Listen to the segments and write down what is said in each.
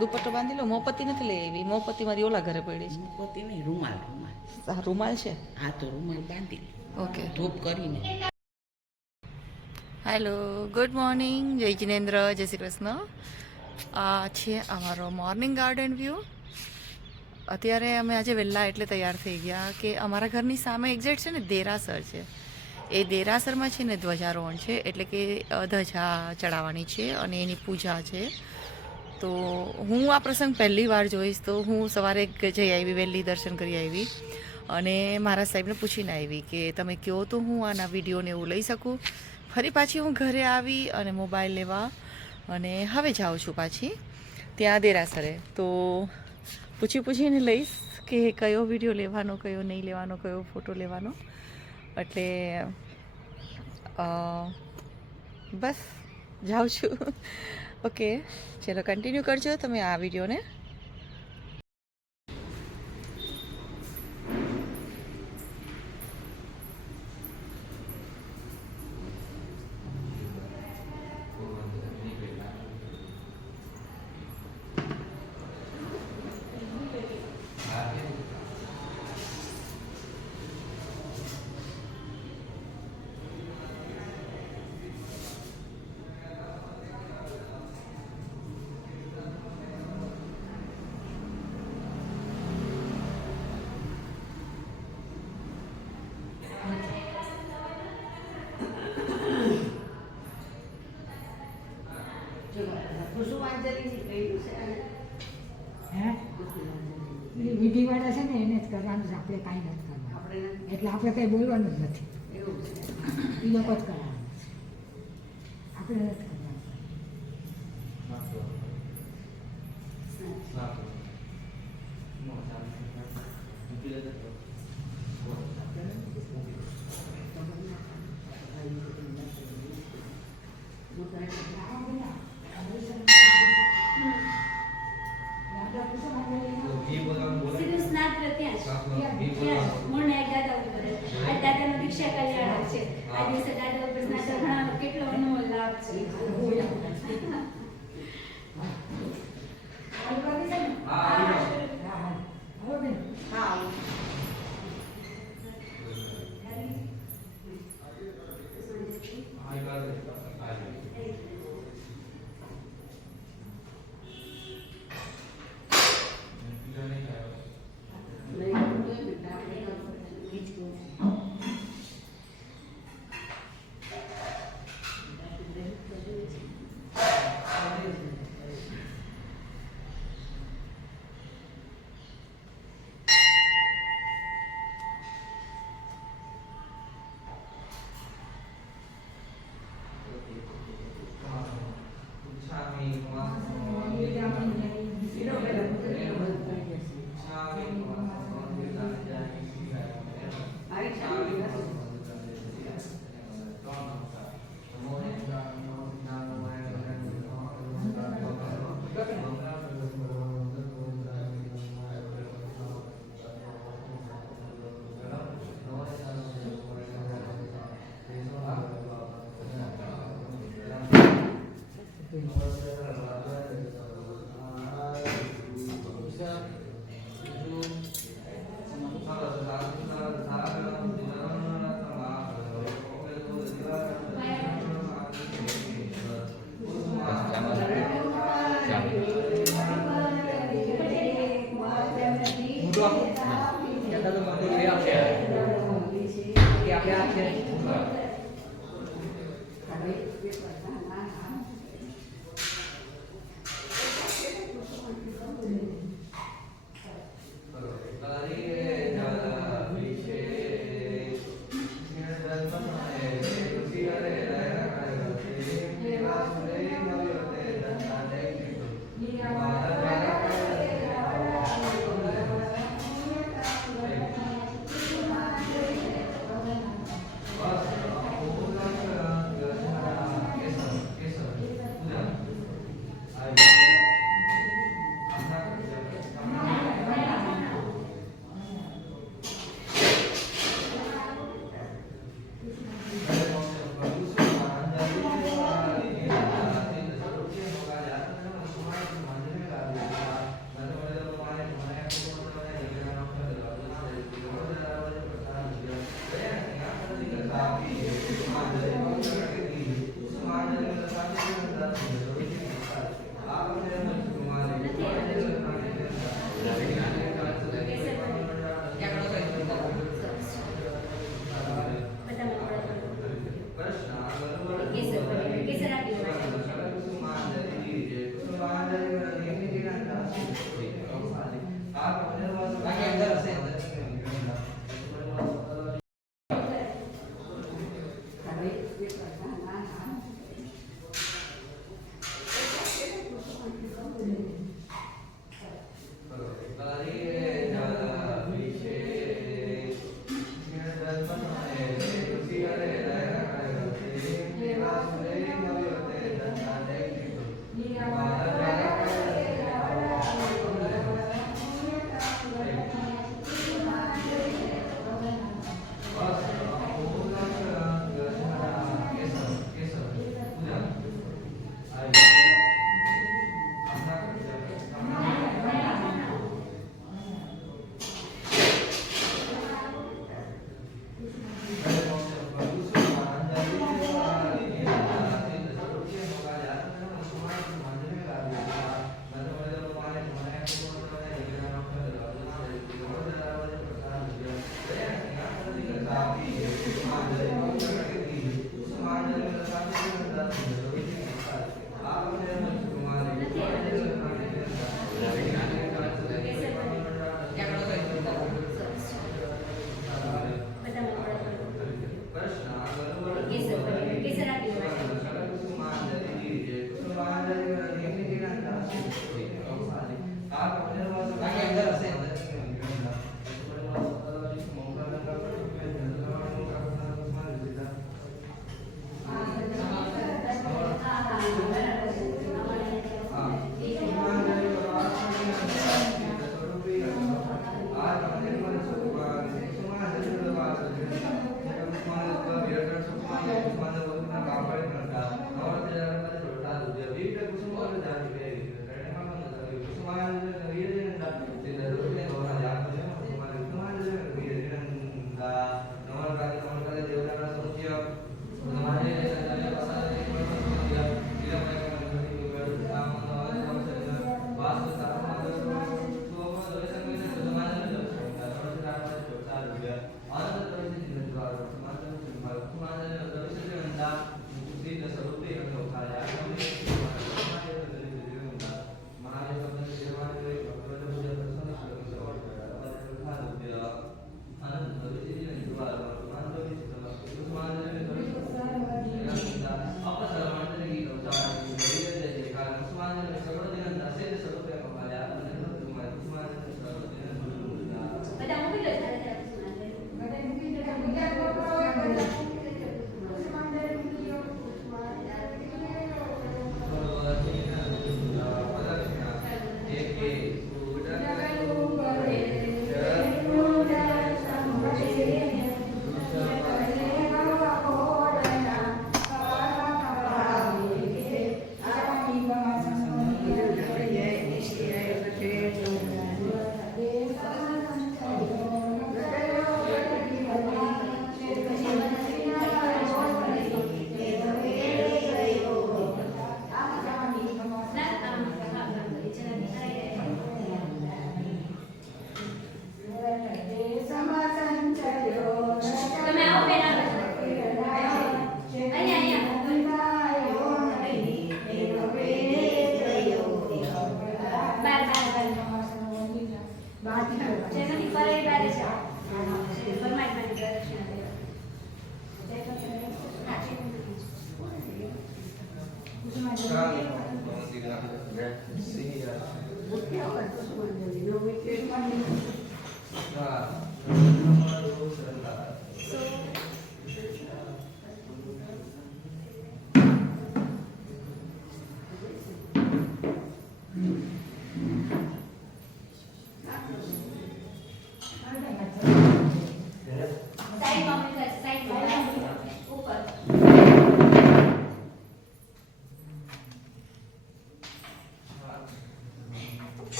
દુપટ્ટો બાંધી લો. મોપત્તી નથી લઈ આવી. મોપત્તી મારી ઓલા ઘરે પડી છે. મોપત્તી નહીં, રૂમાલ. હા, રૂમાલ છે. હા તો રૂમાલ બાંધી ઓકે. ધૂપ કરીને. હેલો, ગુડ મોર્નિંગ, જય જિનેન્દ્ર, જય શ્રી કૃષ્ણ. આ છે અમારો મોર્નિંગ ગાર્ડન વ્યૂ. અત્યારે અમે આજે વહેલા એટલે તૈયાર થઈ ગયા કે અમારા ઘરની સામે એક્ઝેક્ટ છે ને દેરાસર છે. એ દેરાસરમાં છે ને ધ્વજારોહણ છે, એટલે કે ધજા ચડાવવાની છે અને એની પૂજા છે. તો હું આ પ્રસંગ પહેલી વાર જોઈશ, તો હું સવારે જઈ આવી, વહેલી દર્શન કરી આવી અને મારા સાહેબને પૂછીને આવી કે તમે કહો તો હું આના વિડીયોને એવું લઈ શકું. ફરી પાછી હું ઘરે આવી અને મોબાઈલ લેવા અને હવે જાઉં છું પાછી ત્યાં દેરાસરે. તો પૂછીને લઈશ કે કયો વિડીયો લેવાનો, કયો નહીં લેવાનો, કયો ફોટો લેવાનો. એટલે બસ જાઉં છું. ઓકે, ચલો કન્ટિન્યુ કરજો તમે આ વિડીયોને. વિધિવાળા છે ને એને જ કરવાનું છે, આપણે કાંઈ નથી કરવાનું. એટલે આપણે કંઈ બોલવાનું જ નથી, એ લોકો જ કરવાનું છે, આપણે નથી કરવાનું.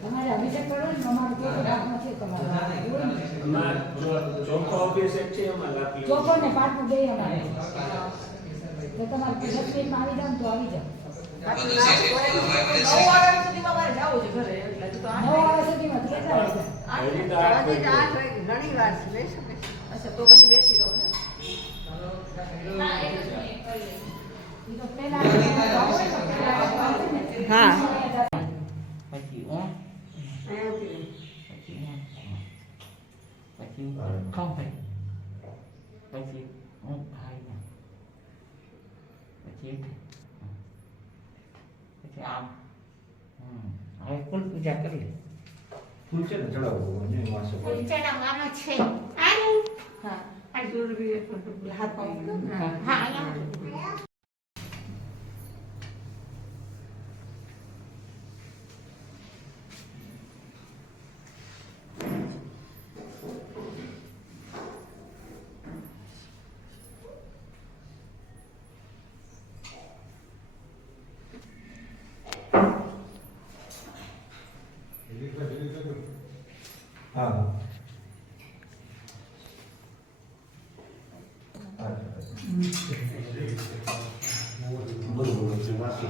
તમારે અભિષેક કરો ને અમારે તો નથી તમારે ચોખ્ખો ઓફિસ એક છે એમાં લાપી ચોકો ને પાટનું બે અમારે તો તમારે 10 મિનિટમાં આવી જાવ ને તો આવી જાવ 9 વાગ્યા સુધીમાં તો કેટલા વાગ્યા હજી તો 8 વાગે. ઈ તો પહેલા હા પછી ઓમ પછી ઓમ પછી ખમ પછી ઓમ ભાઈ પછી પછી આમ હવે કુલ પૂજા કરી લે ફૂલ છે ને ચડાવવું અને વાસો હા બરોબર છે વાસો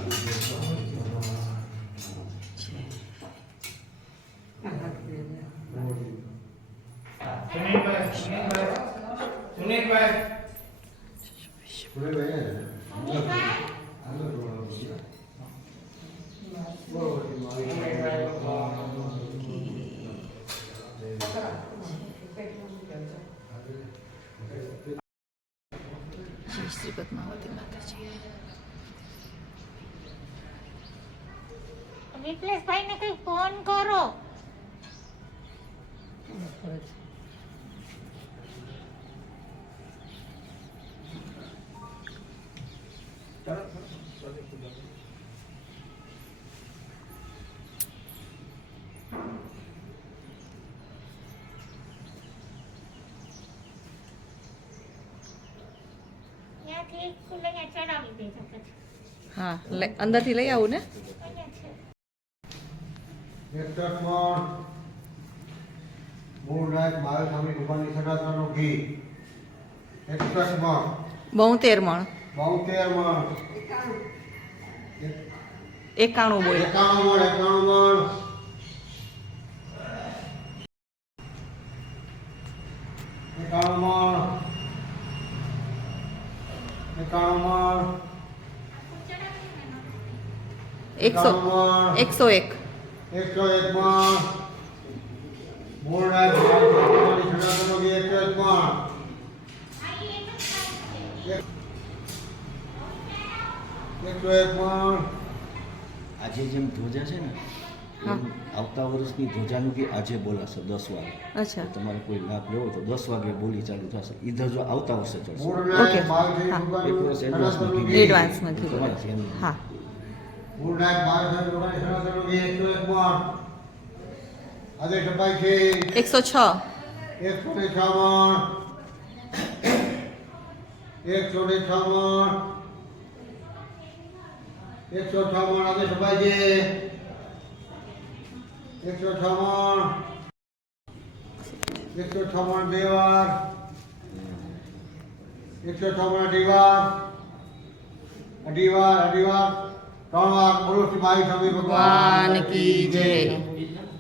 શ્રી પદ્માવતી માતાજી. વિપલેશભાઈ ને કઈ ફોન કરો. ત્યાંથી એક ફૂલ અહીંયા ચડાવી દેજો પછી. હા અંદરથી લઈ આવું ને. અહીંયા છે. મૂળરાજ મહારાજ સ્વામી ભગવાનની સદાચારનો ઘી 61 મણ 72 મણ 72 મણ 91 બોલ 91 મણ 101 મણ મૂળરાજ મહારાજ ભગવાનની સદાચારનો ઘી 101 મણ આજે જેમ ધ્વજા છે ને એમ આવતા વર્ષની ધ્વજાનું બી આજે બોલાશે 10 વાગે. અચ્છા તમારે કોઈ લાભ લેવો તો 10 વાગે બોલી ચાલુ થશે. એ ધ્વજો આવતા વર્ષે ચડશે. મૂળરાજ મહારાજ હા. એક વર્ષ એડવાન્સમાં સદાચારનો કીધું. એડવાન્સમાં કીધું. તમારે છે એમ. હા મૂળરાજ મહારાજ ભગવાનની સદાચારનો ઘી 101 મણ આજે ટપાઈ છે 106 106 આજે સભાઈ છે 106 બે વાર 106 અઢી વાર 3 વાર બોલો શ્રી માઈ સ્વામી ભગવાન કી જય.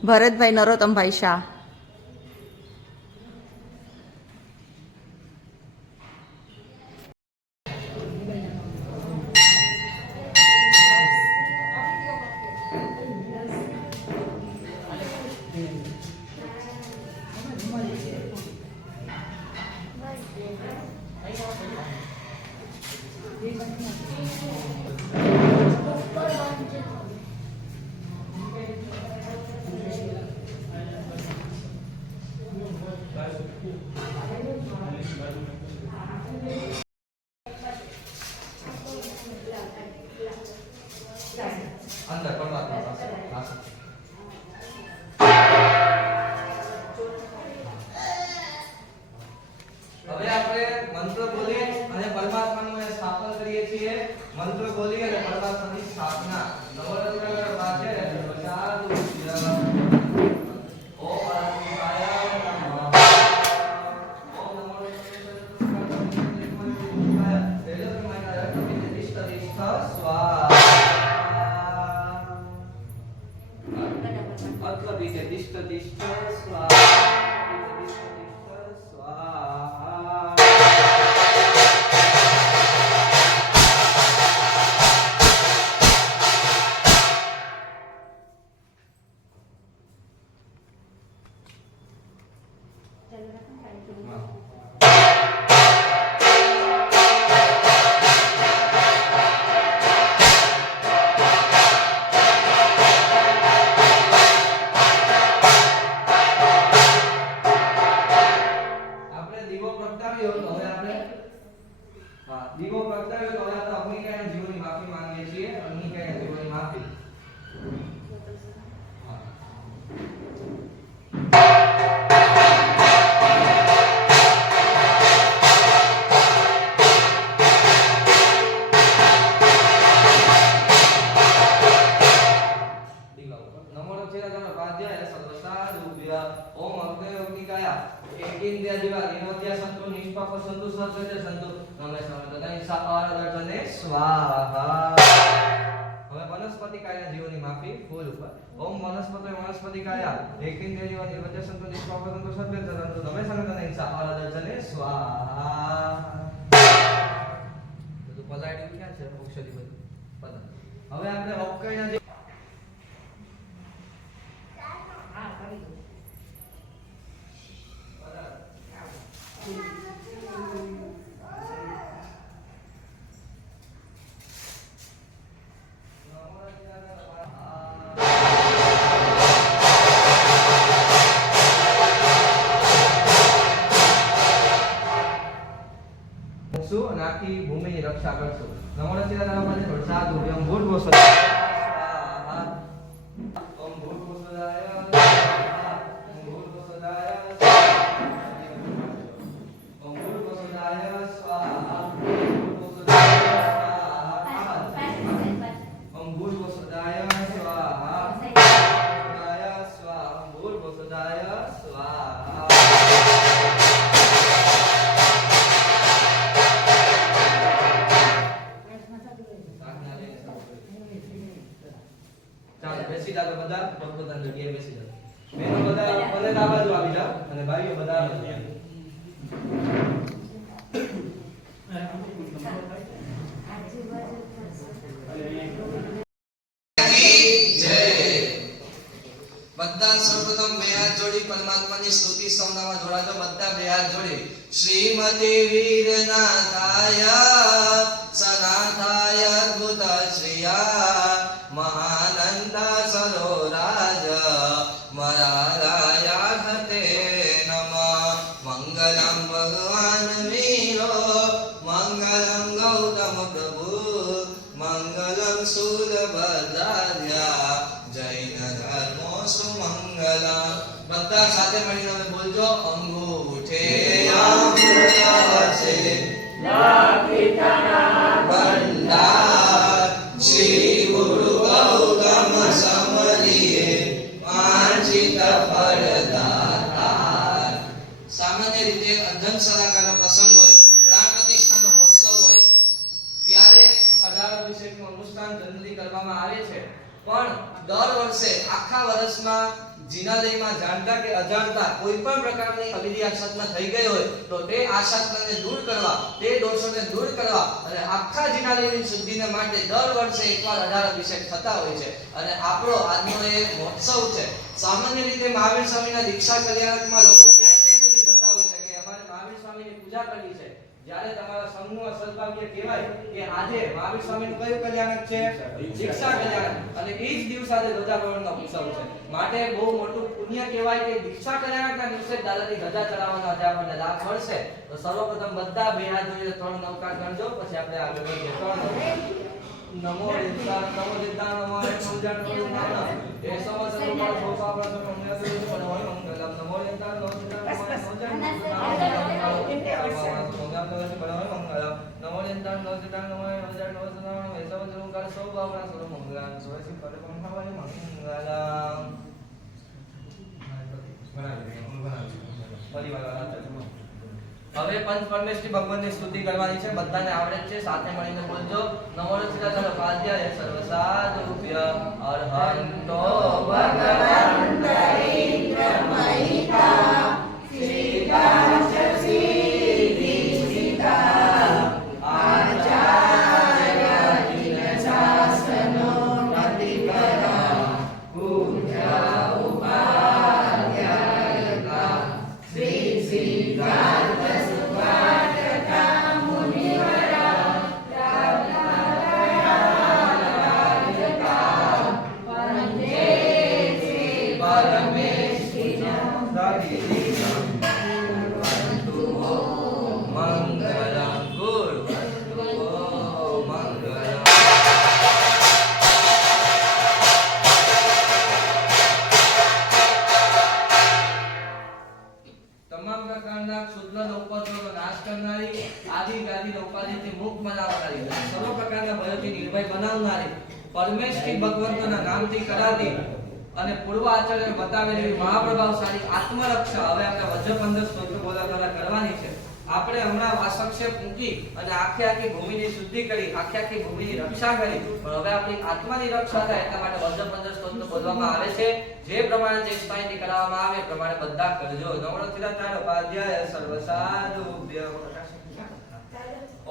ભરતભાઈ નરોત્તમભાઈ શાહ. હવે આપણે મંત્ર બોલી અને પરમાત્માનું સ્થાપન કરીએ છીએ. મંત્ર બોલી આપણે દીવો પ્રગટાવ્યો તો હવે આપણે દીવો પ્રગટાવ્યો તો હવે આપણે અગ્નિકાયના જીવોની માફી માંગીએ છીએ. અગ્નિકાયના જીવોની માફી. ઓમ અગ્નિ અગ્નિકાય એකිન દે દિવા નિરોધ્ય સંતો નિષ્પાપ સંતો સત્ય સંતો નમે સમતને સાપારદને સ્વાહા. હવે વનસ્પતિ કાયના જીવોની માફી ફૂલ ઉપર. ઓમ વનસ્પતિ કાયા એකිન દે દિવા નિરોધ્ય સંતો નિષ્પાપ સંતો સત્ય સંતો નમે સમતને સાપારદને સ્વાહા. તો પલાડી ક્યાં છે ઔષધિ બધું પદ. હવે આપણે ઓક્કયના અને આખી ભૂમિની રક્ષા કરશું. નમો નમઃ માટે વરસાદ ઓમ ભૂર્ભુવ સ્વાહા. ઓમ ભૂર્ભુવ સ્વાહા. ઓમ ભૂર્ભુવ સ્વાહા. ઓમ ભૂર્ભુવ સ્વાહા. સ્વાહા. ઓમ ભૂર્ભુવ સ્વાહા. સ્વાહા. સ્વાહા. ઓમ ભૂર્ભુવ સ્વાહા. સ્વાહા. ચાલો બેસી જાઓ બધા પોતપોતાની જગ્યાએ બેસી જાઓ. બેનો બધા ભલે આ બાજુ આવી જાઓ અને ભાઈઓ બધા આ બાજુ. બધા સર્વપ્રથમ બે હાથ જોડી પરમાત્માની સ્તુતિ સ્તવનામાં જોડાજો. બધા બે હાથ જોડી શ્રીમતી વીરનાથાય સનાથાય અદ્ભુત શ્રીયા મહાનંદા સરોરાજ મરારાયા હતે નમઃ. મંગલમ ભગવાન વીરો મંગલમ ગૌતમ પ્રભુ મંગલમ સુરભદ્રાર્યા જૈન ધર્મો સુમંગલમ. બધા સાથે મળીને અમે બોલજો. અંગૂઠે આંગળીયાસે ભંડાર શ્રી ગુરુ ગૌતમ સમલિએ પાંચિત ફળદાતા. સામાન્ય રીતે અંધનસરાકારનો પ્રસંગ હોય, પ્રાણ પ્રતિષ્ઠાનો મહોત્સવ હોય ત્યારે 18 અભિષેકનું અનુષ્ઠાન જનરલી કરવામાં આવે છે. પણ દર વર્ષે આખા વર્ષમાં જિનાલયમાં જાણતા કે અજાણતા કોઈ પણ પ્રકારની અવિધિ આસક્તમાં થઈ ગઈ હોય તો તે આસક્તને દૂર કરવા, તે દોષોને દૂર કરવા અને આખા જિનાલયની શુદ્ધિને માટે દર વર્ષે એકવાર 18 અભિષેક થતા હોય છે. અને આપણો આજનો એ મહોત્સવ છે. સામાન્ય રીતે મહાવીર સ્વામીના દીક્ષા કલ્યાણકમાં લોકો ક્યાંય ત્યાં સુધી જતા હોય છે કે અમારે મહાવીર સ્વામીની પૂજા કરવી છે. જ્યારે તમારા સંઘનું સદભાગ્ય કહેવાય કે આજે મહાવીર સ્વામીનું કયું કલ્યાણક છે? દીક્ષા કલ્યાણક. અને એ જ દિવસ આજે ધ્વજારોહણનો ઉત્સવ છે. માટે બહુ મોટું પુણ્ય કહેવાય કે દીક્ષા કલ્યાણકના દિવસે દાદાની ધજા ચડાવવાનો આજે આપણને લાભ મળશે. તો સર્વપ્રથમ બધા બે હાથ જોડીને 3 નમસ્કાર કરજો, પછી આપણે આગળ વધીએ. 3 નમો દિત્તા નમો દિત્તા નમો પૂજા નમો નામ એ સમસર્વકાલ સોપાવૃત મંગલમ નમો દિત્તા નમો દિત્તા નમો પૂજા નમો નામ નમો દિત્તા નમો દિત્તા નમો પૂજા નમો નામ એ સમસર્વકાલ સોપાવૃત મંગલમ સોસી પરમ ભવાની મંગલમ. હવે પંચ પરમેશ્વરી ભગવાનની સ્તુતિ કરવાની છે. બધાને આવડે છે, સાથે મળીને બોલજો. નમો નમઃ પાદ્યાય સર્વ સાધુભ્ય અરહંતો ભગવંત ઇન્દ્ર મહિતા શ્રી સિદ્ધિ સિદ્ધા આચાર્ય જિન શાસનો નતિકરા પૂજા ઉપાધ્યાયતા શ્રી મંગલં કુર્વન્તુ મંગલં. તમામ પ્રકારના ક્ષુદ્ર નૌપદ્રવનો નાશ કરનારી, આદિ વ્યાધિ નૌપાધિથી મુક્ત બનાવનારી, સર્વ પ્રકારના ભયોથી નિર્ભય બનાવનારી, પરમેશ્વરી ભગવંતના નામથી કરાતી અને પૂર્વ આચાર્ય બતાવેલી મહાપ્રભાવશાળી આત્મરક્ષા હવે આપણે વજ્ર 15 સ્તોત્ર બોલા દ્વારા કરવાની છે. આપણે હમણાં વાસક્ષેપ મૂકી અને આખી ભૂમિની શુદ્ધિ કરી, આખી ભૂમિની રક્ષા કરી, પણ હવે આપણી આત્માની રક્ષા થાય એટલા માટે વજ્ર 15 સ્તોત્ર બોલવામાં આવે છે. જે પ્રમાણે જે સ્થાયી કરાવવામાં આવે એ પ્રમાણે બધા કરજો. નવરત્નાચાર્ય ઉપાધ્યાય સર્વ સાધુભ્ય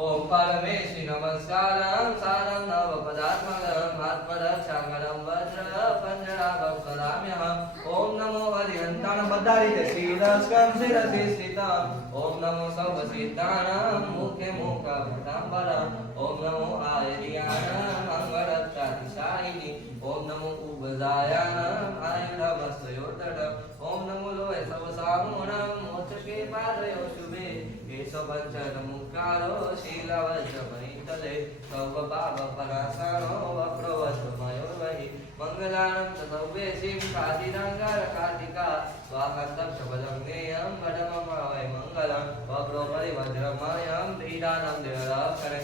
ઓમ પરમેશ્વરી નમસ્કારં સારં નવ પદાત્મકં આત્મરક્ષાકરં વજ્ર પંજરાભં સદામ્યહં. ઓમ નમો હરિહંતાણ બધા રીતે શિરસ્કં શિરસી સ્થિતં. ઓમ નમો સર્વસિદ્ધાણં મુખે મુખપદામ્બરં. ઓમ નમો આયર્યાણં અંગરક્ષાતિશાયિની. ઓમ નમો ઉબજાયાણં આયુધવસ્તયોર્ધડં. ઓમ નમો લોય સર્વસામૂણં મોચકે પાદયો શુભે. કેશવ પંચન મુકારો શીલવજ્રમહિતલે. સર્વ પાપ પરાસણો વક્રવજ્રમયોર્વહિ. મંગલાણં ચ સર્વેશીં કાદિરંગર કાર્તિકા. સ્વાહસ્તક્ષબલં જ્ઞેયં વડમમવૈ મંગલં. વક્રો પરિવજ્રમયં ધીરાનં દેવરક્ષરે.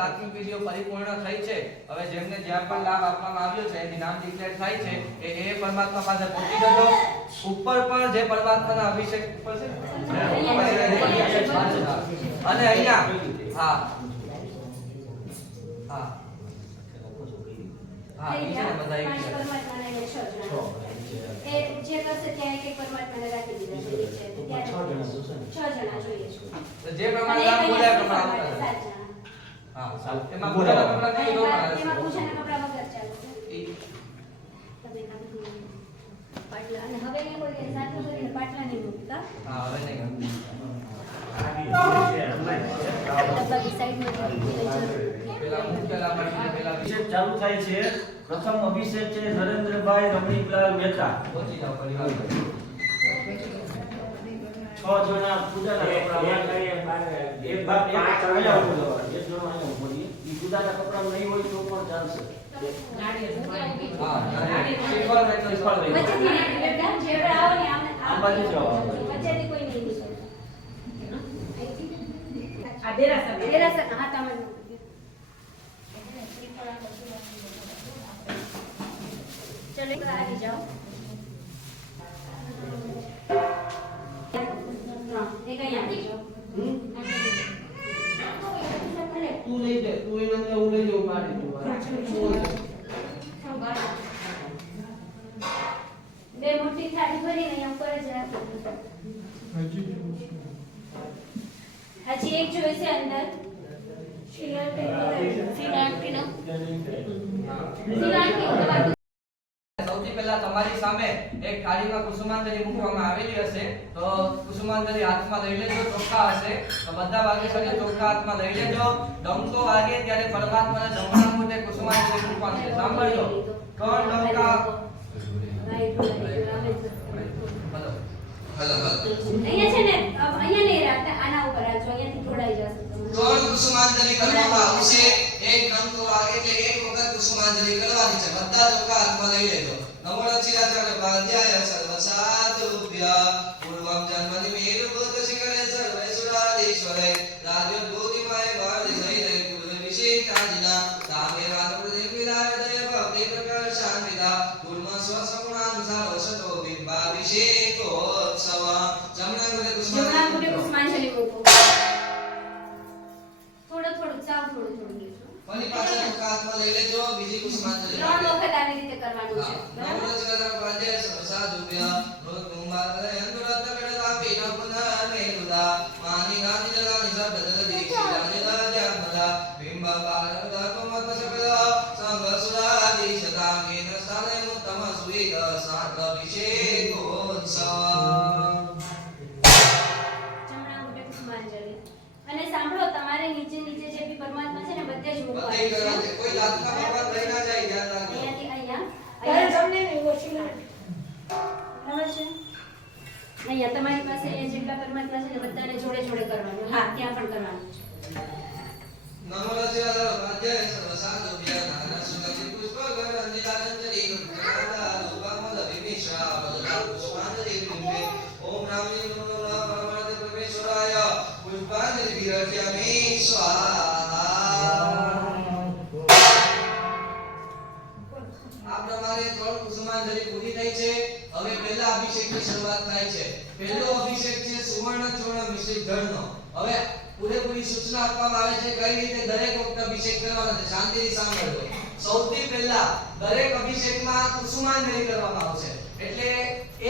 પ્રાથમિક વિધિઓ પરિપૂર્ણ થઈ છે. હવે જેમને જ્યાં પણ લાભ આપવામાં આવ્યો છે એની નામ ડિક્લેર થાય છે એ પરમાત્મા પાસે પહોંચી જજો. ઉપર પણ જે પરમાત્માના અભિષેક ઉપર છે અને અહીંયા હા હા હા નીચે બધા એક એ જે કરશે ત્યાં એક પરમાત્માને રાખી દીધા છે નીચે. ત્યારે 6 જણા જોઈએ છે. તો જે પ્રમાણે નામ બોલ્યા પ્રમાણે હા સારું. એમાં પૂજાના કપડા નહીં દો એમાં પૂજાના કપડા વગર ચાલશે. તમે પાટલા અને હવે એ કોઈ સાચું કરીને પાટલા નહીં મૂકતા. હા હવે નહીં ડબ્બાની સાઈડમાં પેલા મુકેલા પાટલા પેલા અભિષેક ચાલુ થાય છે. પ્રથમ અભિષેક છે નરેન્દ્રભાઈ રમણીકલાલ મહેતા. પહોંચી જાવ પરિવાર. 6 જણા પૂજાના કપડા એક ભાગ અહીંયા ઉભો જવાનો. એક જણો અહીંયા ઉભો રહે. ઈ પૂજાના કપડા નહીં હોય તો પણ ચાલશે. હા શ્રીફળ લઈ લો. વચ્ચેથી એકદમ જેવડા આવો ને આ બાજુ જ આવો. વચ્ચેથી કોઈ નહીં આ દેરાસર દેરાસર હા તમે ચલો આવી જાઓ. એક અહીંયા આવી જાઓ. તું લઈ દે. તું એને અંદર હું લઈ જઉં પાડી દઉં. બે મોટી થાળી ભરીને અહીંયા ઉપર જ રાખો. હજી એક જોઈએ છે અંદર. સૌથી પહેલા તમારી સામે એક થાળીમાં કુસુમાંજલિ મૂકવામાં આવેલી હશે. તો કુસુમાંજલિ હાથમાં લઈ લેજો. ચોખ્ખા હશે તો બધા વાગે સાથે ચોખ્ખા હાથમાં લઈ લેજો. ડંકો વાગે ત્યારે પરમાત્માને જમણા મોઢે કુસુમાંજલિ મૂકવાની છે. સાંભળજો. ત્રણ ડંકા અહીંયા છે ને અહીંયા નહીં રાખતા આના ઉપર રાખજો. અહીંયાથી થોડાઈ જશે. ત્રણ કુસુમાંજલિ કરવામાં આવશે. એક ડંકો વાગે એટલે એક વખત કુસુમાંજલિ કરવાની છે. બધા ચોખ્ખા હાથમાં લઈ લેજો. નમો ચિરાચર પાદ્યાય સર્વ સાધુભ્ય પૂર્વમ જન્મનિ મેરુભૂત શિખરે સર્વેશ્વરાધીશ્વરે રાજ્ય ભૂતિમય વાર્ધિ સહિતે પૂર્વ વિશેષાદિના તામે વાનપ્રદે વિરાય દય ભક્તિ પ્રકર્ષાન્વિતા પૂર્વ સ્વસગુણાનુસાર વસતો બિંબાભિષેકોત્સવ. જમણા મોઢે જમણા મોઢે કુસુમાંજલિ કુસુમાંજલિ મૂકો. થોડું સાવ થોડું લેજો. ફરી પાછા મુખ હાથમાં લઈ લેજો બીજી પુષ્પાંજલિ 3 વખત આવી રીતે કરવાનું છે બરાબર નવરચિતા પાદ્ય સાધુભ્ય રોતુંબારે અંતુરત કડતાપી ન પુનઃ મેરુદા માની ગાની જગાની શબ્દ દીક્ષિતાની દાજ્યામદા બિંબા પારદા કમત સકલા સંગ સુરાદી શતાંગેન સ્થાને મુત્તમ સુવિદ સાત અભિષેકોત્સવ જમણા અંગૂઠે પુષ્પાંજલિ અને સાંભળો તમારે નીચે નીચે જે બી પરમાત્મા છે ને બધે જ મૂકવા બધે કરવા છે કોઈ લાતના ભગવાન લઈ ના જાય ધ્યાન રાખજો અહીંયાથી અહીંયા બરાબર છે અહીંયા તમારી પાસે અહીંયા જેટલા પરમાત્મા છે ને બધાને જોડે જોડે કરવાનું હા ત્યાં પણ કરવાનું છે નમોરસ્યા પાદ્ય સર્વસાધુભ્ય નાના સુગંધિ પુષ્પગરંજિતાંજલિ કૃતનાદા રૂપમદ વિમિશ્રા પદના પુષ્પાંજલિ બિંબે ઓમ નામી નમો પરમાત્મા પરમેશ્વરાય પુષ્પાંજલિ વિરજ્યામિ સ્વાહા આ પ્રમાણે 3 પુષ્પાંજલિ પૂરી થઈ છે હવે પહેલા અભિષેકની શરૂઆત થાય છે પહેલો અભિષેક છે સુવર્ણ ચૂર્ણ મિશ્રિત જળનો હવે પૂરેપૂરી સૂચના આપવામાં આવે છે કઈ રીતે દરેક વખત અભિષેક કરવાનો છે શાંતિથી સાંભળજો સૌથી પહેલા દરેક અભિષેકમાં કુસુમાંજલિ કરવામાં આવશે એટલે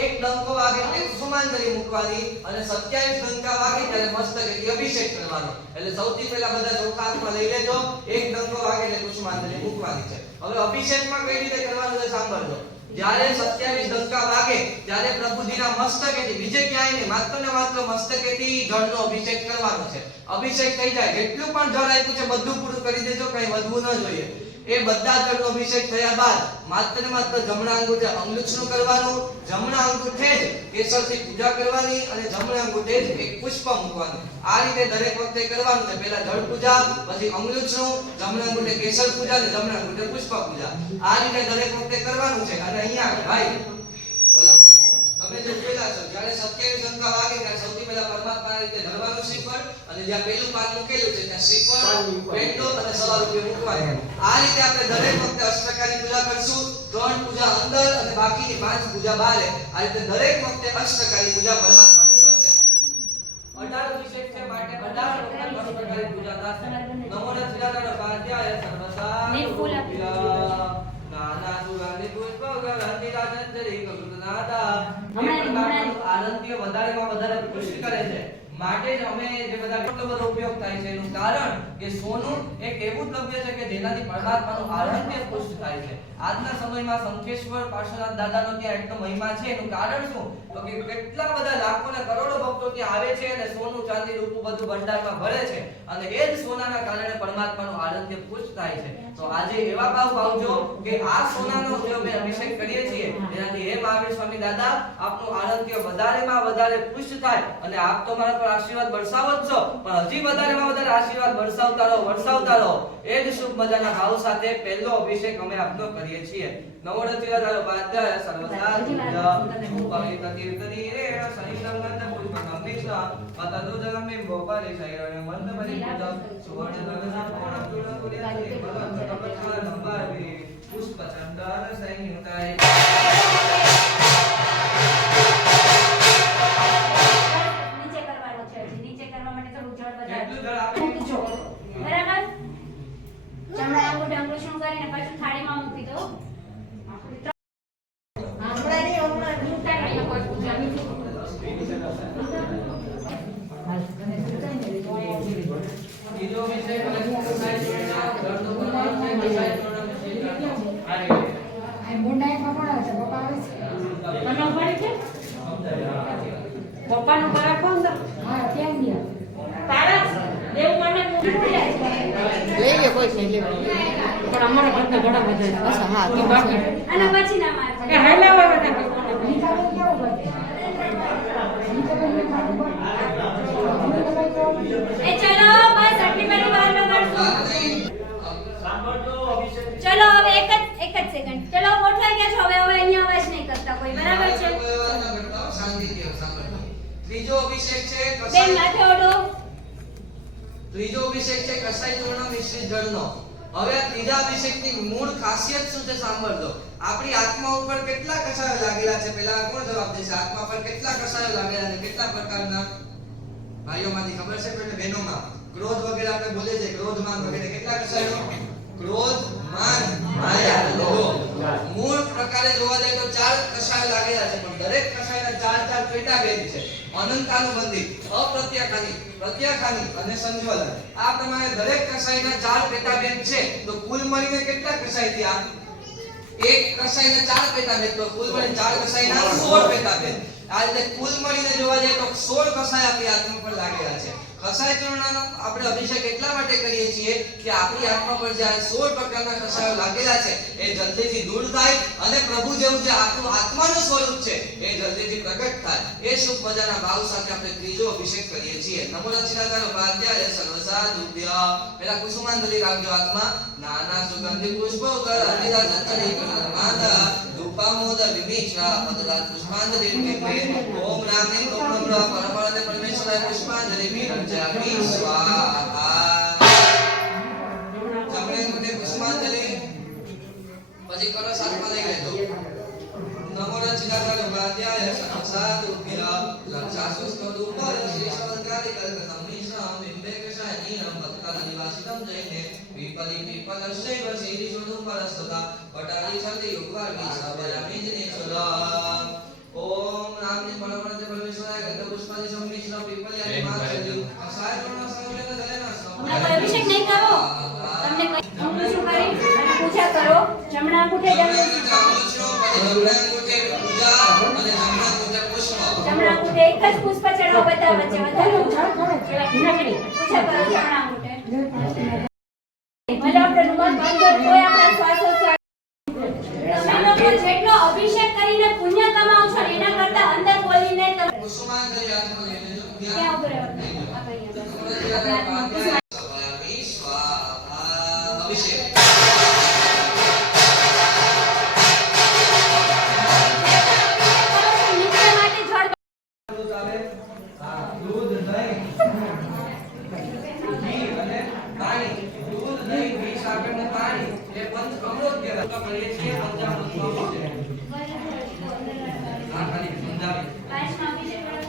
એક ડંકો વાગે એટલે કુસુમાંજલિ મૂકવાની અને 27 ડંકા વાગે ત્યારે મસ્તકેથી અભિષેક કરવાનો એટલે સૌથી પહેલા બધા ચોખા હાથમાં લઈ લેજો એક ડંકો વાગે એટલે કુસુમાંજલિ મૂકવાની છે હવે અભિષેકમાં કઈ રીતે કરવાનું છે સાંભળજો જ્યારે 27 ડંકા વાગે ત્યારે પ્રભુજીના મસ્તકેથી બીજે ક્યાંય નહીં માત્ર ને માત્ર મસ્તકેથી જળનો અભિષેક કરવાનો છે અભિષેક થઈ જાય જેટલું પણ જળ આપ્યું છે બધું પૂરું કરી દેજો કઈ વધવું ન જોઈએ એ બધા જળનો અભિષેક થયા બાદ માત્ર ને માત્ર જમણા અંગૂઠે અંગલુચ્છનું કરવાનું જમણા અંગૂઠે જ કેસરથી પૂજા કરવાની અને જમણા અંગૂઠે જ એક પુષ્પ મૂકવાનું આ રીતે દરેક વખતે કરવાનું છે પહેલા જળ પૂજા પછી અંગલુચ્છનું જમણા અંગૂઠે કેસર પૂજા અને જમણા અંગૂઠે પુષ્પ પૂજા આ રીતે દરેક વખતે કરવાનું છે અને અહીંયા ભાઈ બોલો તમે જે જોયેલા છો જ્યારે 27 ડંકા વાગે ત્યારે સૌથી પહેલા પરમાત્માના રીતે ધરવાનું શ્રીફળ અને જ્યાં પહેલું પાન મૂકેલું છે ત્યાં શ્રીફળ પેટો અને સવા રૂપિયા મૂકવાનું આ રીતે આપણે દરેક વખતે અષ્ટકાની પૂજા કરશું 3 પૂજા અંદર અને બાકીની 5 પૂજા બહાર આ રીતે દરેક વખતે અષ્ટકાની પૂજા પરમાત્માની થશે 18 અભિષેક છે માટે 18 વખત અષ્ટકાની પૂજા થશે નમો નમઃ પાદ્યાય સર્વસા નાના સુગંધિ પુષ્પગરંજિ તાંજલિ કૃતનાદા આનંદીય વધારેમાં વધારે પુષ્ટિ કરે છે માટે જ અમે જે બધા એટલો બધો ઉપયોગ થાય છે એનું કારણ કે સોનું એક એવું દ્રવ્ય છે કે જેનાથી પરમાત્માનું આરાધ્ય પુષ્ટ થાય છે આજના સમયમાં શંખેશ્વર પાર્શ્વનાથ દાદાનો ત્યાં એટલો મહિમા છે એનું કારણ શું તો કે કેટલા બધા લાખો ને કરોડો ભક્તો ત્યાં આવે છે અને સોનું ચાંદી રૂપું બધું ભંડારમાં ભરે છે અને એ જ સોનાના કારણે પરમાત્માનું આરાધ્ય પુષ્ટ થાય છે તો આજે એવા ભાવ ભાવજો કે આ સોનાનો જે અમે અભિષેક કરીએ છીએ એનાથી હે મહાવીર સ્વામી દાદા આપનું આરાધ્ય વધારેમાં વધારે પુષ્ટ થાય અને આપ તો મારા પર આશીર્વાદ વરસાવો જ છો પણ હજી વધારેમાં વધારે આશીર્વાદ વરસાવતા રહો એ જ શુભ મજાના ભાવ સાથે પહેલો અભિષેક અમે આપનો કરીએ છીએ નમો નમઃ પાદ્યાય સર્વસા પવિત્ર તીર્થની રે સંગંધ પુષ્પકમ નિષ્ઠા પતદો જગમે ભોપાલી શૈરને મંદ બલિ પૂજમ સુવર્ણ ધનસા પૂર્ણ પૂર્ણ પુર્યાતિ ભગવત તપસ્યા નંબાવી પુષ્પ ચંદન સંયુતાય નીચે કરવાનું છે નીચે કરવા માટે થોડું જળ કેટલું જળ વધારે આપે? મૂકજો બરાબર જમણા અંગૂઠે અંગુષ્ઠ કરીને પાછું થાળીમાં મૂકી દો બીજો વિષય કસાય જોડના જળનો પ્રભાવ છે કસાય જોડના વિષય આ મોંડાઈમાં પણ આવે છે પપ્પા આવે છે પપ્પાનું બરાબર અંદર હા ત્યાં ગયા તારા દેવ મને લઈ લે કોઈ નહીં લેવા પણ અમારા ઘરના ઘણા બધા અચ્છા હા તો બાકી અને પછી ના માર કે હાલા વાળા નીતાબેન કેવું કરે નીતાબેન એ ચલો બસ આટલી મારી વાર લગાડશું સાંભળજો અભિષેક ચલો હવે એક જ સેકન્ડ ચલો ગોઠવાઈ ગયા છો હવે અહીંયા અવાજ નહીં કરતા કોઈ બરાબર છે શાંતિથી સાંભળજો ત્રીજો અભિષેક છે બેન કસાય માથે ઓઢો ત્રીજો અભિષેક છે કસાય ચૂર્ણ મિશ્રિત જળનો હવે આ ત્રીજા અભિષેકની મૂળ ખાસિયત શું છે સાંભળજો આપણી આત્મા ઉપર કેટલા કસાયો લાગેલા છે પહેલા કોણ જવાબ દેશે આત્મા પર કેટલા કસાયો લાગેલા છે કેટલા પ્રકારના ભાઈઓમાંથી ખબર છે કે બહેનોમાં ક્રોધ વગેરે આપણે બોલે છે ક્રોધમાન વગેરે કેટલા કસાયો ક્રોધ, માન, માયા અને લોભ. મૂળ પ્રકારે જોવા જાય તો 4 કષાયો લાગેલા છે, પણ દરેક કષાયના 4 પેટાભેદ છે. અનંતાનુબંધી, અપ્રત્યાખાની, પ્રત્યાખાની અને સંજ્વલન. આ પ્રમાણે દરેક કષાયના 4 પેટાભેદ છે. તો કુલ મળીને કેટલા કષાય થયા? એક કષાયના 4 પેટાભેદ, તો કુલ મળીને 4 કષાયના 16 પેટાભેદ. આ રીતે કુલ મળીને જોવા જાય તો 16 કષાય આપણી આત્મા પર લાગેલા છે. કષાય ચૂર્ણનો આપણે અભિષેક એટલા માટે કરીએ છીએ કે આપણી આત્મા પર જે 16 પ્રકારના કષાયો લાગેલા છે એ જલ્દીથી દૂર થાય અને પ્રભુ જેવું જે આપણું આત્માનું સ્વરૂપ છે એ જલ્દીથી પ્રગટ થાય. એ શુભ મજાના ભાવ સાથે આપણે ત્રીજો અભિષેક કરીએ છીએ. નમો રચિતાનો પાદ્યાય સર્વ સાધુભ્ય. પહેલા કુસુમાંજલિ રાખજો હાથમાં. નાના સુગંધિ પુષ્પો કર અનિલા જંતરી કરમાદ ધૂપામોદ વિમિશ્રા પદલા પુષ્પાંજલિ વિપે. ઓમ નામે ઓમ નમઃ પરમાત્મા પરમેશ્વરાય પુષ્પાંજલિ વિરંજામિ સ્વાહા. જમણે મુખે પુષ્પાંજલિ, પછી કરો સાથમાં લઈ લેજો. નમો રચિતાનો પાદ્યાય સર્વ સાધુભ્ય લક્ષાસુસ્તદુપર શ્રી સવકારી કલ્પતમ નિશ્રામ બિંબે કષાય નીરમ ભક્તલ નિવાસિતમ જૈને વિપલી વિપલશ્ચૈવ શ્રી સુદુપરસ્તતા પટાલી છંદે યુગવાર્ગી સવયામિ જનેશ્વરમ. ઓમ નામની પરમાત્મા પરમેશ્વરાય ગંધ પુષ્પાદિ સંમિશ્ર વિપલ્યાની માતૃ અસાય ગુણ સંવેદ દયના હમણાં કોઈ અભિષેક નહીં કરો. તમને હું શું કરી અને પૂજા કરો. જમણા અંગૂઠે જમણા અંગૂઠે એક જ પુષ્પ ચડાવો બધા વચ્ચે વધારે પૂજા કરો જમણા અંગૂઠે. ભલે આપણે રૂમાલ બાંધ્યો તોય આપણા શ્વાસોચ્છ્વાસ. તમે લોકો જેટલો અભિષેક કરીને પુણ્ય કમાઓ છો ને એના કરતા અંદર બોલીને તમે કુસુમાંજલિ હાથમાં લઈ લેજો. ક્યાં ઉભો રહ્યો? આ કઈ આપણે સવયામિ સ્વાહા. અભિષેક દૂધ, દહીં, ઘી અને પાણી. દૂધ, દહીં, ઘી, સાકર અને પાણી એ પંચ અમૃત કહેવાય. કરીએ છીએ પંચામૃતનો અભિષેક. આ ખાલી સમજાવી. પાંચમા અભિષેક કરો.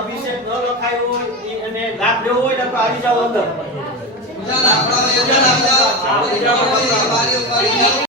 અભિષેક ન લખાયો હોય અને લાભ લેવો હોય તો આવી જાવ અંદર. પૂજા લાકડા લેજો લાવજો. બારી ઉપાડી જાઓ.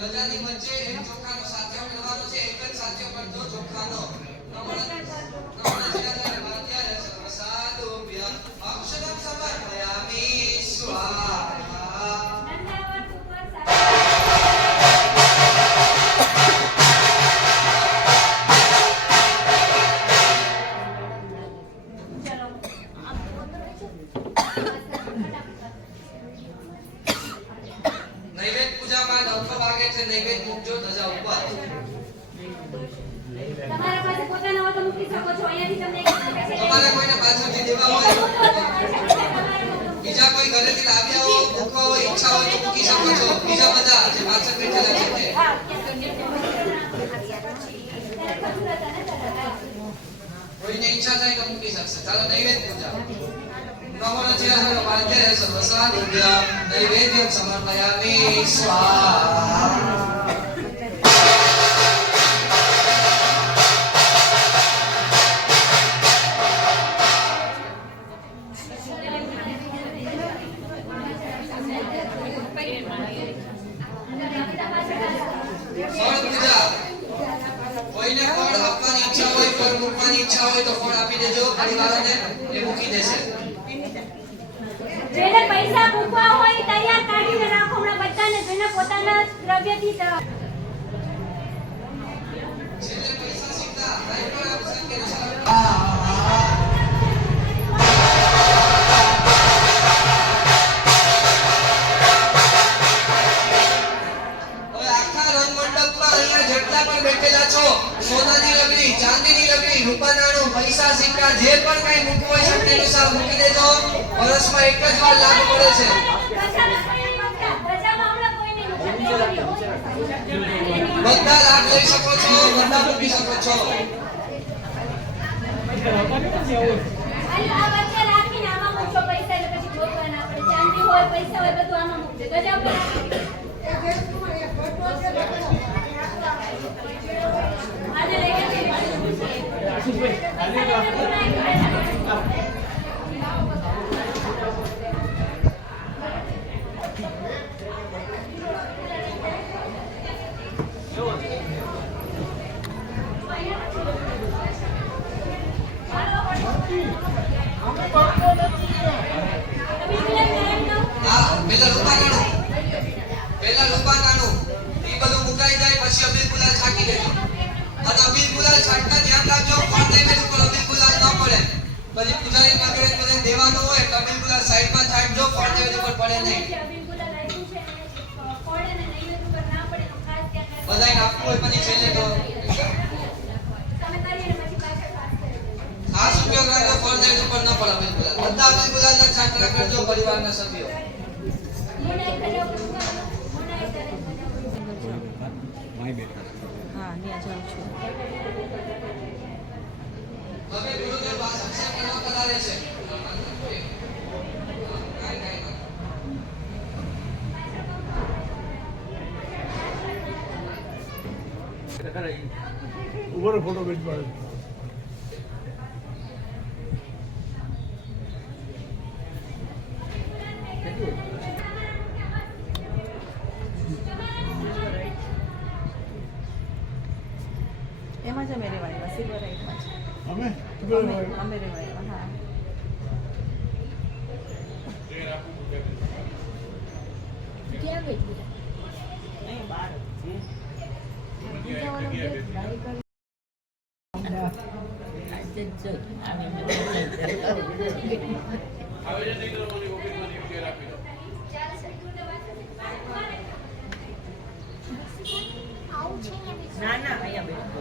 ધજાની વચ્ચે એક ચોખાનો સાથિયો કરવાનો છે. એક જ સાથિયો કરજો ચોખાનો. અક્ષરમ સમર્પયામિ સ્વાહા. દંડાવત ઉપર નૈવેદ્ય પૂજામાં ડંકો વાગે છે. નૈવેદ્ય મૂકજો ધજા ઉપર. તમારા પાસે પોતાનો હોય તો મૂકી શકો છો. અહીંયાથી તમને એક તમારે કોઈને પાછળથી દેવા હોય, બીજા કોઈ ઘરેથી લાવ્યા હો, મૂકવા હોય, ઈચ્છા હોય તો મૂકી શકો છો. બીજા બધા જે પાછળ બેઠેલા છે તે. કોઈને ઈચ્છા થાય તો મૂકી શકશે. ચાલો નૈવેદ્ય પૂજા. નમો ચિરાસનો પાદ્ય સર્વસાદુભ્ય નૈવેદ્યમ સમર્પયામિ સ્વાહા. ફળ પૂજા. કોઈને ફળ આપવાની ઈચ્છા હોય, ફળ મૂકવાની ઈચ્છા હોય તો ફળ આપી દેજો. પરિવારને એ મૂકી દેશે. જેને પૈસા મૂકવા હોય એ તૈયાર કાઢીને રાખો. હમણાં બધાને જેને પોતાના દ્રવ્યથી છેલ્લે પૈસા સીધા લાઈન પર આપશે કે બેઠેલા છો, સોનાની લગડી, ચાંદીની લગડી, રૂપા નાણું, પૈસા સિક્કા જે પણ કઈ મૂકવું હોય શક્તિ અનુસાર મૂકી દેજો. વર્ષમાં એક જ વાર લાગુ પડે છે. બધા લાભ લઈ શકો છો, બધા મૂકી શકો છો. પૈસા હોય બધું આમાં મૂકજો. ગજા ઉપર આજે લઈ પેલા રૂપા નાણું ઈ બધું મુકાઈ જાય પછી અબીલ ગુલાલ છાંટી દેજો. અને અબીલ ગુલાલ છાંટતા ધ્યાન રાખજો, ફળ નૈવેદ્ય ઉપર અબીલ ગુલાલ ન પડે. પછી પૂજારી નગરે બધે દેવાનું હોય તો અબીલ ગુલાલ સાઈડમાં છાંટજો, ફળ નૈવેદ્ય ઉપર પડે નહીં. બધાને આપવું હોય પછી છેલ્લે તો ખાસ ઉપયોગ રાખજો, ફળ નૈવેદ્ય ઉપર ન પડે અબીલ ગુલાલ. બધા અબીલ ગુલાલના છાંટણા કરજો પરિવારના સભ્યો. હા ત્યાં જાઉં છું. હવે ગુરુદેવ વાસણ સેવા કરાવે છે. ઉપર ફોટો બેચ પાડે. એમાં જ અમે રેવાયેલા સિલ્વર રાઈટમાં જ અમે અમે રેવાયેલા. હા ક્યાં બેઠી નહીં બાર ના ના અહીંયા બેઠો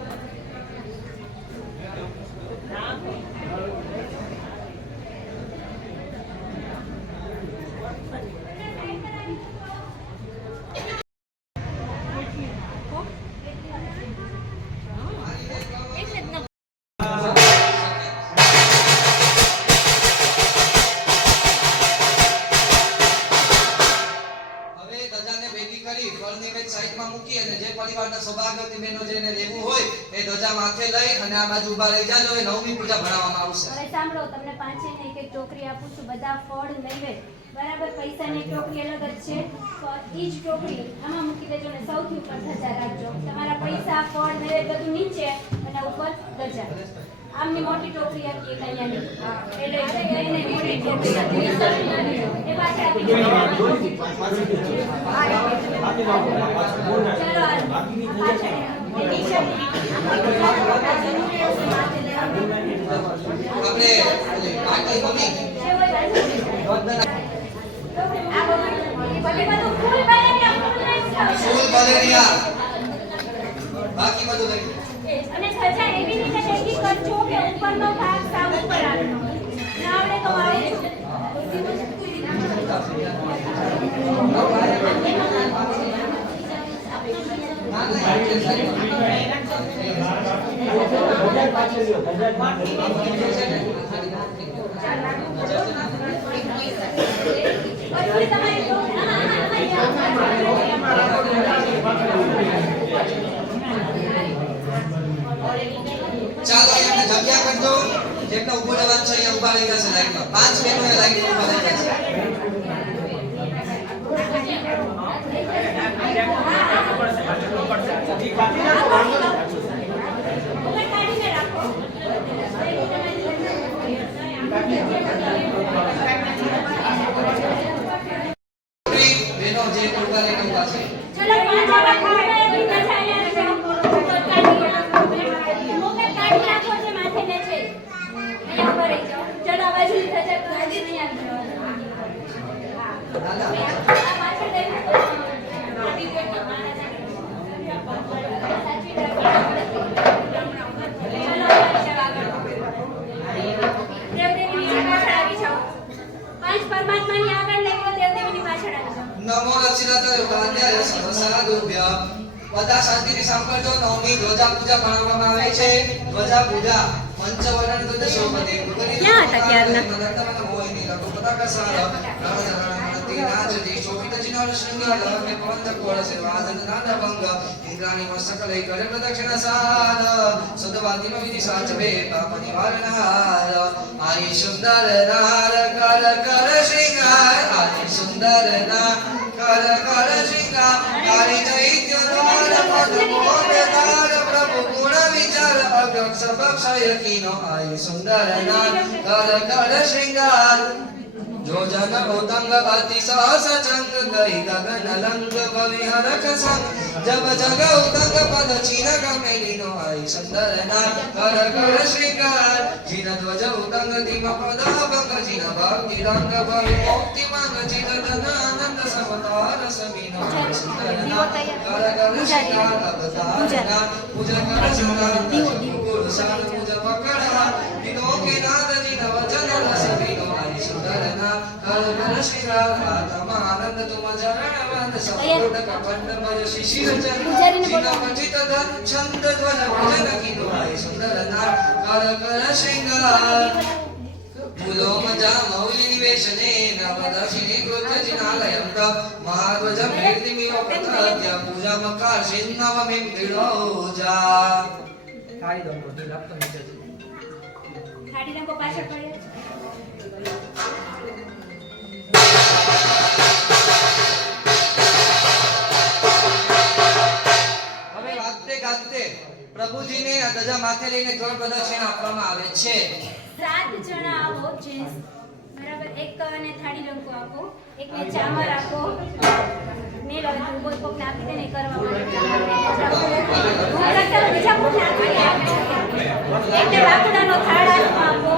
સૌભાગ્યવતી બહેનો જેને લેવું હોય એ ધજા માથે લઈ અને આ બાજુ ઊભા રહી જાજો. એ નવમી પૂજા ભણાવવામાં આવશે. હવે સાંભળો, તમને પાંચે ને એક એક ટોકરી આપું છું. બધા ફળ નૈવેદ્ય બરાબર, પૈસાની ટોકરી અલગ જ છે. તો ઈ જ ટોકરી આમાં મૂકી દેજો ને સૌથી ઉપર ધજા રાખજો. તમારા પૈસા, ફળ ને એ બધું નીચે અને ઉપર ધજા. આમની મોટી ટોકરી આપી એક અહીંયાની. એને મોટી ટોકરી આપી. એ પાછળ આપી દેજો. ચલો હાલ. આપણે બાકી મમ્મી ફૂલ બલેરિયા બાકી બધું લઈ અને સજા એવી રીતે ભેગી કરજો કે ઉપરનો ભાગ સાવ ઉપર આવે. ના આવડે તો આવે ચાલો અહીંયા જગ્યા કરજો જેટલા ઉભો રહેવાનું છે અહીંયા ઉભા રહી જશે લાઈનમાં 5 બહેનો એ લાઈનમાં ઉભા રહી જશે બહેનો જે ઉભા રહીને ઉભા છે ચલો પાંચ આવા ખાડે બીજા છાયા છે મોકે કાઢી નાખો છે માથે ને છે અહીંયા ઉપર રહી જાઓ. ચલો આ બાજુ ધજા ગાડી નહીં આવી જાઓ. આ પાછળ દઈ આડી ગયો મારા સાચી દેવદેવીની પાછળ આવી જાઓ. પાંચ પરમાત્માની આગળ લઈ ગયો દેવદેવીની પાછળ આવી જાઓ. નમો રચિરાતરે વાદ્યાય સહસ્રાદુભ્ય બધા શાંતિથી સાંભળજો. નવમી ધ્વજા પૂજા ભણાવવામાં આવે છે. ધ્વજા પૂજા પંચવર્ણ ધ્વજ શોભતે ક્યાં હતા ક્યારના? મદતમન મોહિની લઘુપતાકસાર રણજરણમતિ નાચતી શોભિત જિનાલ શૃંગાર મે પવન કોળ સે વાદન નાદ ભંગ ઇન્દ્રાણી મસ્તકલૈ કરે પ્રદક્ષિણ સાર સદવાદિમ વિધિ સાચવે પાપ નિવારનાર આઈ સુંદર નાર કર કર શ્રીંગાર આઈ સુંદર નાર કર કર શ્રીંગાર કાળી ચૈત્ય દ્વાર પદ મોહદાર પ્રભુ ગુણ વિચાર અગક્ષ બક્ષય કીનો આઈ સુંદર નાર કર કર શ્રીંગાર जो जन उदंग अति सहस चंग गई गगन लंग विहरक संग जब जग उदंग पद चीन गमेलिनो आई सुंदर नार कर कर श्रीकार जिन ध्वज उदंग दिम पद भंग जिन भक्ति रंग भवि मुक्ति मंग जिन धन आनंद समतार समीनो आई सुंदर नार कर कर श्रीकार अवतार पूजा कर सदा गुरु सार पूजा पकड़ा दिनों के नाद जिन वचन रस बीनो आई सुंदर नार कर कर श्रीकार आत्मा आनंद तुम चरण वंद संपूर्ण कपंड मज शिशिर चरण जिन पतित धन छंद ध्वज भजन कीनो आई सुंदर नार कर कर श्रीकार फूलो मजा मौलि निवेशने नवदशिनी कृत जिनालयं क महाध्वज कीर्तिमिव प्रथज्य पूजा मकार सिन्नवमिं विलोजा खाड़ी दो को लपत नीचे ખાડી નાખો પાછળ પડે. હવે વાગતે ગાતે પ્રભુજીને આ ધજા માથે લઈને ત્રણ પ્રદક્ષિણા આપવામાં આવે છે. 7 જણા આવો જેન્ટ્સ બરાબર. એક ને થાળી રંગો આપો, એક ને ચામર આપો. મેલ હવે તું બોલ કોક નાખી દે ને કરવા માટે બીજા કોક નાખી દે. એક ને લાકડાનો થાળ આપો.